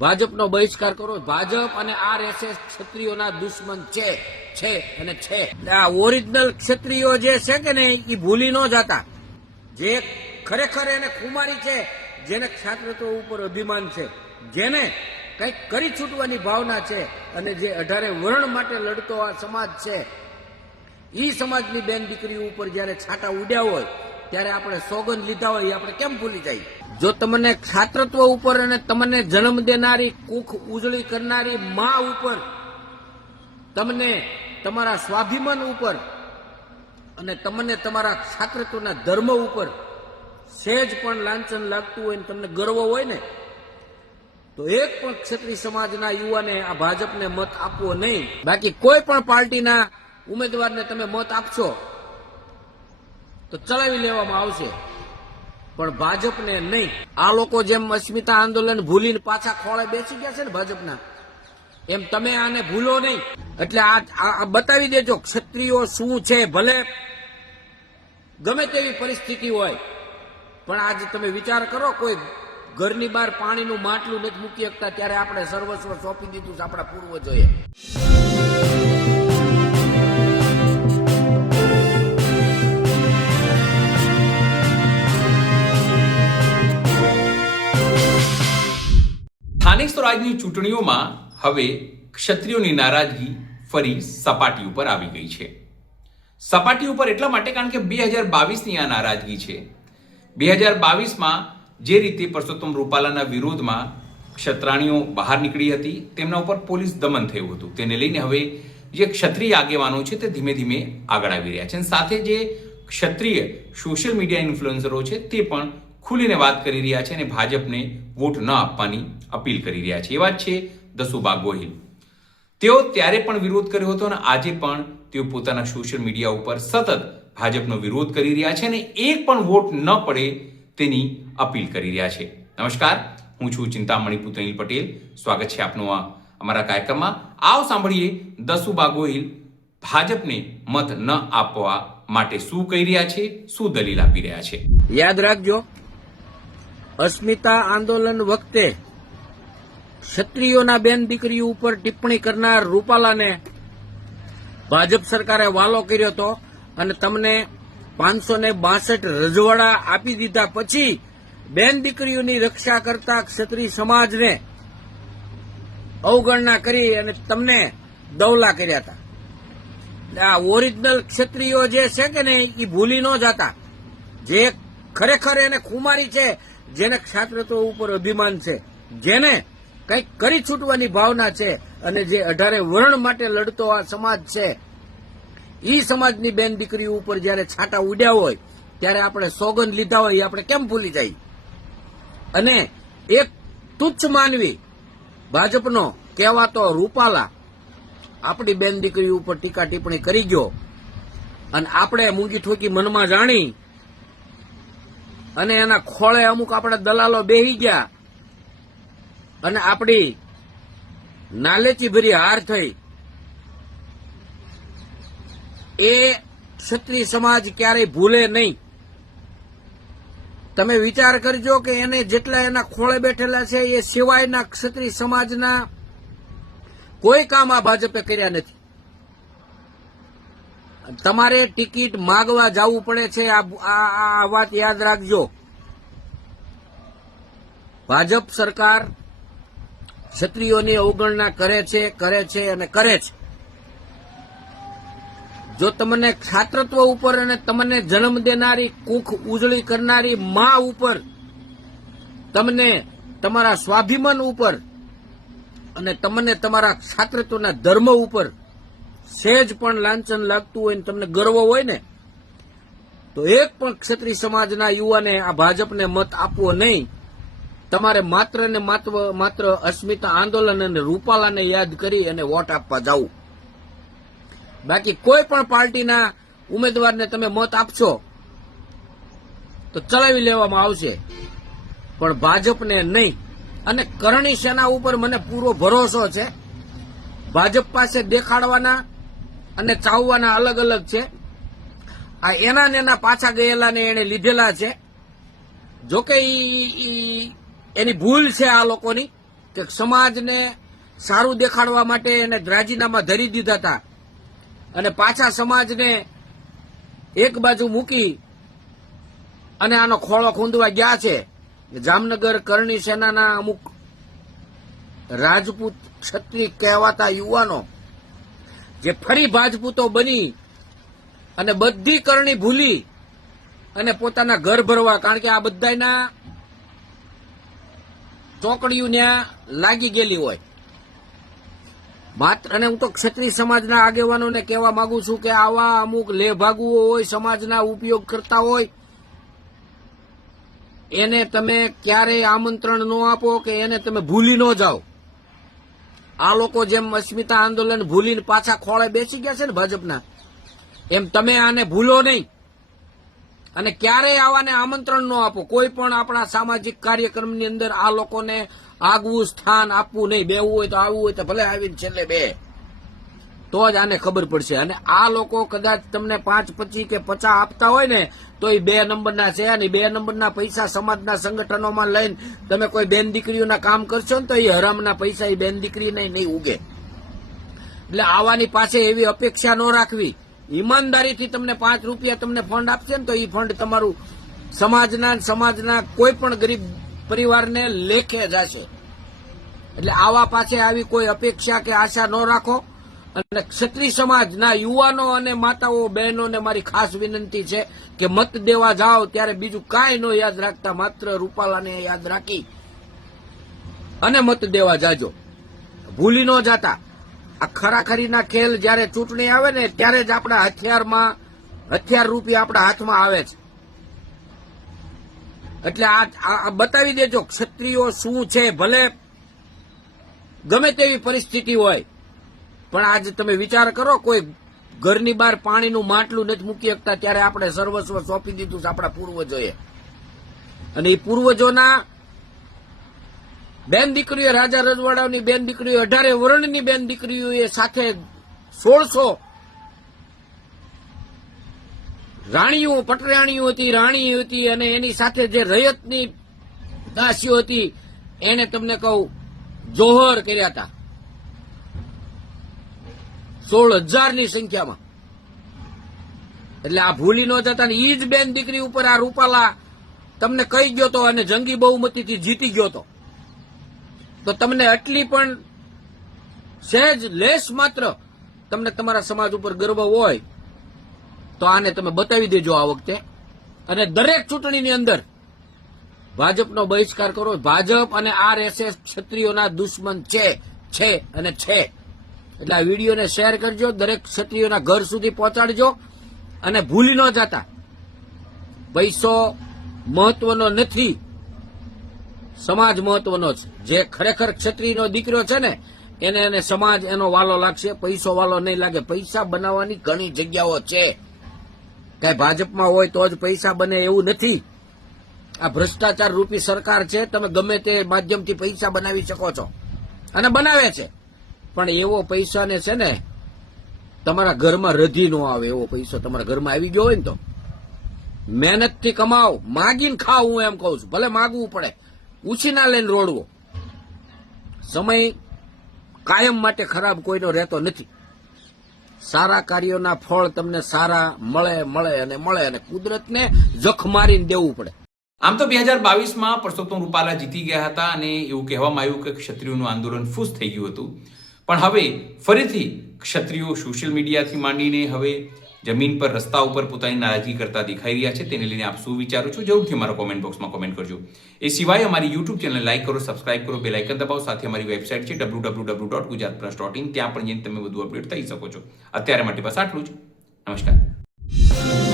ભાજપનો બહિષ્કાર કરો. ભાજપ અને આરએસએસ ક્ષત્રિયોના દુશ્મન છે અને છે. આ ઓરિજિનલ ક્ષત્રિયો જે છે કે ને એ ભૂલી ન જતા, જે ખરેખર એને ખુમારી છે, જેને ક્ષાત્રત્વ ઉપર અભિમાન છે, જેને કંઈક કરી છૂટવાની ભાવના છે અને જે 18 વર્ણ માટે લડતો આ સમાજ છે, એ સમાજની બેન દીકરીઓ ઉપર જયારે છાંટા ઉડ્યા હોય ત્યારે આપણે સોગંદ લીધા હોય એ આપણે કેમ ભૂલી જાય? જો તમને ક્ષાત્રત્વ ઉપર અને તમને જન્મ દેનારી કુખ ઉજળી કરનારી મા ઉપર, તમને તમારા સ્વાભિમાન ઉપર અને તમને તમારા ક્ષાત્રત્વના ધર્મ ઉપર સહેજ પણ લાંછન લાગતું હોય ને તમને ગર્વ હોય ને, તો એક પણ ક્ષત્રિય સમાજના યુવાને આ ભાજપને મત આપવો નહીં. બાકી કોઈ પણ પાર્ટીના ઉમેદવારને તમે મત આપશો તો ચલાવી લેવામાં આવશે, પણ ભાજપને નહીં. આ લોકો જેમ અસ્મિતા આંદોલન ભૂલીને પાછા ખોળે બેસી ગયા છે ને ભાજપના, એમ તમે આને ભૂલો નહીં. એટલે આ બતાવી દેજો ક્ષત્રિયો શું છે. ભલે ગમે તેવી પરિસ્થિતિ હોય, પણ આજે તમે વિચાર કરો, કોઈ ઘરની બહાર પાણીનું માટલું નથી મૂકી શકતા ત્યારે આપણે સર્વસ્વ સોંપી દીધું છે આપણા પૂર્વજોએ. સ્થાનિક સ્વરાજની ચૂંટણીઓમાં હવે ક્ષત્રિયોની નારાજગી ફરી સપાટી ઉપર આવી ગઈ છે. સપાટી ઉપર એટલા માટે કારણ કે 2022ની આ નારાજગી છે. 2022માં જે રીતે પરસોત્તમ રૂપાલાના વિરોધમાં ક્ષત્રાણીઓ બહાર નીકળી હતી, તેમના ઉપર પોલીસ દમન થયું હતું, તેને લઈને હવે જે ક્ષત્રિય આગેવાનો છે તે ધીમે ધીમે આગળ આવી રહ્યા છે. અને સાથે જે ક્ષત્રિય સોશિયલ મીડિયા ઇન્ફ્લુએન્સરો છે તે પણ ખુલીને વાત કરી રહ્યા છે અને ભાજપને વોટ ન આપવાની અપીલ કરી રહ્યા છે. એ વાત છે દસુબા ગોહિલ. તેઓ ત્યારે પણ વિરોધ કર્યો હતો અને આજે પણ તેઓ પોતાના સોશિયલ મીડિયા ઉપર સતત ભાજપનો વિરોધ કરી રહ્યા છે અને એક પણ વોટ ન પડે તેની અપીલ કરી રહ્યા છે. નમસ્કાર, હું છું ચિંતામણી પુતનિલ પટેલ. સ્વાગત છે આપનું અમારા કાર્યક્રમમાં. આવો સાંભળીએ દસુબા ગોહિલ ભાજપને મત ન આપવા માટે શું કહી રહ્યા છે, શું દલીલ આપી રહ્યા છે. યાદ રાખજો, અસ્મિતા આંદોલન વખતે ક્ષત્રિયોના બેન દીકરીઓ ઉપર ટિપ્પણી કરનાર રૂપાલાને ભાજપ સરકારે વાલો કર્યો હતો અને તમને 562 રજવાડા આપી દીધા પછી બેન દીકરીઓની રક્ષા કરતા ક્ષત્રિય સમાજને અવગણના કરી અને તમને દવલા કર્યા હતા. આ ઓરિજિનલ ક્ષત્રિયો જે છે કે ને એ ભૂલી ન જતા, જે ખરેખર એને ખુમારી છે, જેને ક્ષાત્રત્વ ઉપર અભિમાન છે, જેને કંઈક કરી છૂટવાની ભાવના છે અને જે 18 વર્ણ માટે લડતો આ સમાજ છે, એ સમાજની બેન દીકરીઓ ઉપર જયારે છાંટા ઉડ્યા હોય ત્યારે આપણે સોગંદ લીધા હોય એ આપણે કેમ ભૂલી જાય? અને એક તુચ્છ માનવી ભાજપનો કહેવાતો રૂપાલા આપણી બેન દીકરીઓ ઉપર ટીકા ટિપ્પણી કરી ગયો અને આપણે મૂંગી ઠોકી મનમાં જાણી અને એના ખોળે અમુક આપણા દલાલો બેહી ગયા અને આપણી નાલેચી ભરી હાર થઈ. એ ક્ષત્રિય સમાજ ક્યારેય ભૂલે નહીં. તમે વિચાર કરજો કે એને જેટલા એના ખોળે બેઠેલા છે એ સિવાયના ક્ષત્રિય સમાજના કોઈ કામ આ ભાજપે કર્યા નથી. તમારે ટિકિટ માગવા જવું પડે છે. આ વાત યાદ રાખજો. ભાજપ સરકાર ક્ષત્રિયોની અવગણના કરે છે અને કરે છે. જો તમને ક્ષાત્રત્વ ઉપર અને તમને જન્મ દેનારી કુખ ઉજળી કરનારી મા ઉપર, તમને તમારા સ્વાભિમાન ઉપર અને તમને તમારા ક્ષાત્રત્વના ધર્મ ઉપર સહેજ પણ લાંછન લાગતું હોય ને તમને ગર્વ હોય ને, તો એક પણ ક્ષત્રિય સમાજના યુવાને આ ભાજપને મત આપવો નહીં. તમારે માત્ર ને માત્ર અસ્મિતા આંદોલન અને રૂપાલાને યાદ કરી અને વોટ આપવા જવું. બાકી કોઈ પણ પાર્ટીના ઉમેદવારને તમે મત આપશો તો ચલાવી લેવામાં આવશે, પણ ભાજપને નહીં. અને કરણી સેના ઉપર મને પૂરો ભરોસો છે. ભાજપ પાસે દેખાડવાના અને ચાવવાના અલગ અલગ છે. આ એના ને એના પાછા ગયેલાને એને લીધેલા છે. જોકે એની ભૂલ છે આ લોકોની, કે સમાજને સારું દેખાડવા માટે એને રાજીનામા ધરી દીધા હતા અને પાછા સમાજને એક બાજુ મૂકી અને આનો ખોળો ખૂંદવા ગયા છે. જામનગર કરણી સેનાના અમુક રાજપૂત ક્ષત્રિય કહેવાતા યુવાનો જે ફરી રાજપૂતો બની અને બધી કરણી ભૂલી અને પોતાના ઘર ભરવા, કારણ કે આ બધાના ચોકડીઓ ત્યાં લાગી ગયેલી હોય માત્ર. અને હું તો ક્ષત્રિય સમાજના આગેવાનોને કહેવા માંગુ છું કે આવા અમુક લેભાગુઓ હોય, સમાજના ઉપયોગ કરતા હોય, એને તમે ક્યારેય આમંત્રણ ન આપો કે એને તમે ભૂલી ન જાઓ. આ લોકો જેમ અસ્મિતા આંદોલન ભૂલીને પાછા ખોળે બેસી ગયા છે ને ભાજપના, એમ તમે આને ભૂલો નહીં અને ક્યારેય આવાને આમંત્રણ ન આપો. કોઈ પણ આપણા સામાજિક કાર્યક્રમની અંદર આ લોકોને આગવું સ્થાન આપવું નહીં. બેવું હોય તો આવવું હોય તો ભલે આવીને છેલ્લે બે, તો જ આને ખબર પડશે. અને આ લોકો કદાચ તમને 5, 25 કે 50 આપતા હોય ને તો એ 2 નંબરના છે. અને 2 નંબરના પૈસા સમાજના સંગઠનોમાં લઈને તમે કોઈ બેન દીકરીઓના કામ કરશો ને તો એ હરામના પૈસા એ બેન દીકરીને નહીં ઉગે. એટલે આવાની પાસે એવી અપેક્ષા ન રાખવી. ઈમાનદારીથી તમને 5 રૂપિયા તમને ફંડ આપશે ને તો એ ફંડ તમારું સમાજના કોઈ પણ ગરીબ પરિવારને લેખે જશે. એટલે આવા પાસે આવી કોઈ અપેક્ષા કે આશા ન રાખો. અને ક્ષત્રિય સમાજના યુવાનો અને માતાઓ બહેનોને મારી ખાસ વિનંતી છે કે મત દેવા જાઓ ત્યારે બીજું કાંઈ ન યાદ રાખતા, માત્ર રૂપાલાને યાદ રાખી અને મત દેવા જાજો. ભૂલી ન જાતા. આ ખરાખરીના ખેલ જયારે ચૂંટણી આવે ને ત્યારે જ આપણા હથિયાર રૂપી આપણા હાથમાં આવે છે. એટલે આ બતાવી દેજો ક્ષત્રિયો શું છે. ભલે ગમે તેવી પરિસ્થિતિ હોય, પણ આજે તમે વિચાર કરો, કોઈ ઘરની બહાર પાણીનું માટલું નથી મૂકી શકતા ત્યારે આપણે સર્વસ્વ સોંપી દીધું છે આપણા પૂર્વજોએ. અને એ પૂર્વજોના બેન દીકરીઓ, રાજા રજવાડાની બેન દીકરીઓ, 18 વર્ણની બેન દીકરીઓએ સાથે 1600 રાણીઓ, પટરાણીઓ હતી, રાણી હતી અને એની સાથે જે રયતની દાસીઓ હતી એને તમને કહું જોહર કર્યા હતા 16,000ની સંખ્યામાં. એટલે આ ભૂલી ન જતા ને ઈ જ બેન દીકરી ઉપર આ રૂપાલા તમને કહી ગયો તો અને જંગી બહુમતીથી જીતી ગયો તો તમને આટલી પણ સહેજ લેશ માત્ર તમને તમારા સમાજ ઉપર ગર્વ હોય તો આને તમે બતાવી દેજો આ વખતે. અને દરેક ચૂંટણીની અંદર ભાજપનો બહિષ્કાર કરો. ભાજપ અને RSS ક્ષત્રિયોના દુશ્મન છે અને છે. એટલે આ વિડીયોને શેર કરજો, દરેક ક્ષત્રિયોના ઘર સુધી પહોંચાડજો. અને ભૂલી ન જતા, પૈસો મહત્વનો નથી, સમાજ મહત્વનો છે. જે ખરેખર ક્ષત્રિયનો દીકરો છે ને એને સમાજ એનો વાલો લાગશે, પૈસો વાલો નહીં લાગે. પૈસા બનાવવાની ઘણી જગ્યાઓ છે. કઈ ભાજપમાં હોય તો જ પૈસા બને એવું નથી. આ ભ્રષ્ટાચાર રૂપી સરકાર છે. તમે ગમે તે માધ્યમથી પૈસા બનાવી શકો છો અને બનાવે છે, પણ એવો પૈસાને છે ને તમારા ઘરમાં રધી ન આવે એવો પૈસો તમારા ઘરમાં આવી ગયો હોય ને તો મહેનતથી કમાઓ, માગીને ખાઓ. હું એમ કહું છું, ભલે માગવું પડે, ઉછીના લઈને રોડવો. સમય કાયમ માટે ખરાબ કોઈનો રહેતો નથી. સારા કાર્યોના ફળ તમને સારા મળે અને કુદરતને જખ મારીને દેવું પડે. આમ તો 2022માં પરસોત્તમ રૂપાલા જીતી ગયા હતા અને એવું કહેવામાં આવ્યું કે ક્ષત્રિયોનું આંદોલન ફૂસ થઈ ગયું હતું. પણ હવે ફરીથી ક્ષત્રિયો સોશિયલ મીડિયાથી માંડીને હવે જમીન પર, રસ્તા ઉપર પોતાની નારાજગી કરતા દેખાઈ રહ્યા છે. તેને લઈને આપ શું વિચારો છો જરૂરથી મારા કોમેન્ટ બોક્સમાં કોમેન્ટ કરજો. એ સિવાય અમારી યુટ્યુબ ચેનલ લાઈક કરો, સબસ્ક્રાઇબ કરો, બેલ આઇકન દબાવો. સાથે અમારી વેબસાઇટ છે www.gujaratplus.in. ત્યાં પણ જઈને તમે વધુ અપડેટ થઈ શકો છો. અત્યારે માટે બસ આટલું જ. નમસ્કાર.